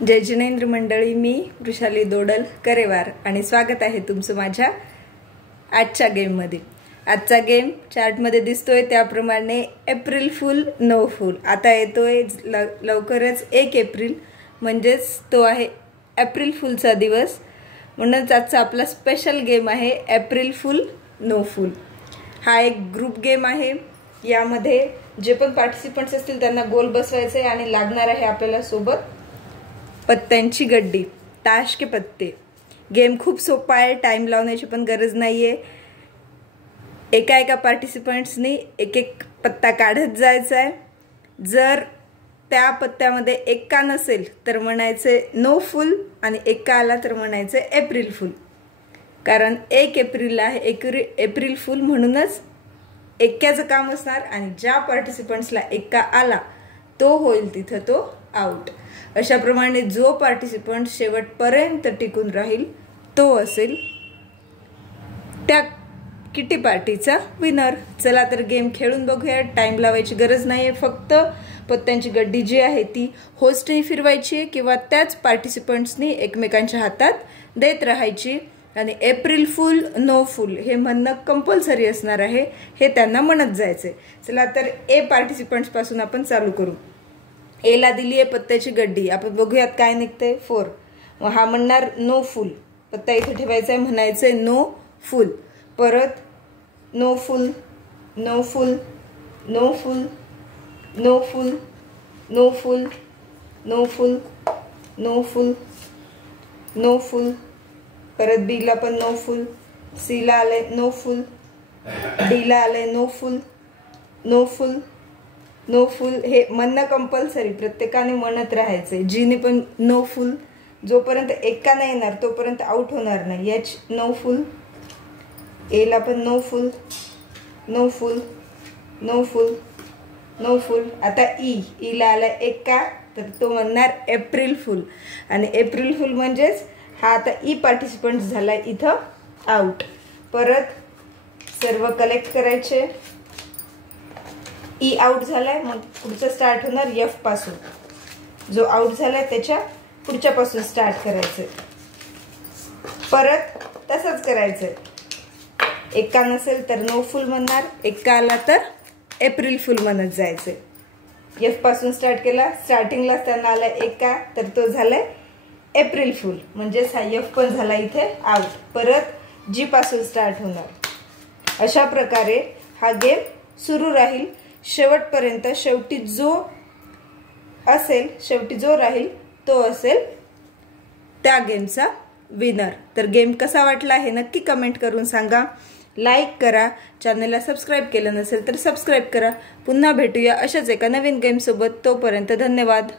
जय जिनेंद्र मंडळी, मी वृषाली दोडल करेवार आणि स्वागत आहे तुमचं माझ्या आजच्या गेममध्ये। आजचा गेम चार्टमध्ये दिसतोय त्याप्रमाणे एप्रिल फुल नो फुल आता येतोय लवकरच 1 एप्रिल, म्हणजेच तो आहे एप्रिल फुलचा दिवस। म्हणूनच आजचा आपला स्पेशल गेम आहे एप्रिल फुल नो फुल। हा एक ग्रुप गेम आहे। यामध्ये जे पण पार्टिसिपंट्स असतील त्यांना गोल बसवायचे आणि लागणार आहे आपल्याला सोबत पत्त्यांची गड्डी, ताश के पत्ते। गेम खूप सोपा आहे, टाइम लावण्याची पण गरज नाहीये। एका पार्टिसिपंट्सनी एक एक पत्ता काढत जायचा आहे। जर त्या पत्त्यामध्ये एक्का नसेल तर म्हणायचे नो फुल आणि एक्का आला तर म्हणायचे एप्रिल फुल। कारण 1 एप्रिल आहे एप्रिल फुल, म्हणूनच एक्क्याचं काम असणार आणि ज्या पार्टिसिपंट्सला एक्का आला तो होईल तिथं तो आउट। अशा प्रमाणे जो पार्टिसिपंट शेवटपर्यंत टिकून राहील तो असेल त्या किटी पार्टीचा विनर। चला तर गेम खेळून बघूया। टाइम लावायची गरज नाहीये, फक्त पत्त्यांची गड्डी जी आहे ती होस्टने फिरवायची किंवा त्याच पार्टिसिपंट्सनी एकमेकांच्या हातात देत राहायची आणि एप्रिल फुल नो फुल हे म्हणणं कंपल्सरी असणार आहे, हे त्यांना म्हणत जायचे। चला तर ए पार्टिसिपंट्स पासून आपण चालू करू। ए ला दिली आहे पत्त्याची गड्डी, आपण बघूयात काय निघतंय 4। मग हा म्हणणार नो फुल, पत्ता इथे ठेवायचा आहे, म्हणायचंय नो फुल। परत no full no full no full no full no full no full no full no full. परत बी ला पण नो फुल, सी ला आले नो फुल, डी ला आले no full no full no full. हे म्हणणं कंपल्सरी, प्रत्येकाने म्हणत राहायचे। जीने पण नो फुल, जोपर्यंत एक्का नाही येणार तोपर्यंत आउट होणार नाही। एच नो फुल, ए ला पण no full no full no full no full. आता ई ला आला एक्का तर तो म्हणणार एप्रिल फुल आणि एप्रिल फुल म्हणजेच हा आता ई पार्टिसिपंट झाला इथं आउट। परत सर्व कलेक्ट करायचे। ई आउट झालाय, मग पुढचं स्टार्ट होणार एफ पासून। जो आउट झालाय त्याच्या पुढच्या पासून स्टार्ट करायचं। परत तसंच करायचं। एक्का नसेल तर नो फुल म्हणणार, एक्का आला तर एप्रिल फुल म्हणत जायचं। एफ पासून स्टार्ट केला, स्टार्टिंगला त्यांना आला एक्का तर तो झालाय एप्रिल फुल, म्हणजेच हा एफ पण झाला इथे आउट। परत जी पासून स्टार्ट होणार। अशा प्रकारे हा गेम सुरू राहील शेवटपर्यंत। शेवटी जो राहील तो असेल त्या गेमचा विनर। तर गेम कसा वाटला हे नक्की कमेंट करून सांगा। लाईक करा, चॅनलला सबस्क्राईब केलं नसेल तर सबस्क्राईब करा। पुन्हा भेटूया अशाच एका नवीन गेम सोबत, तोपर्यंत धन्यवाद।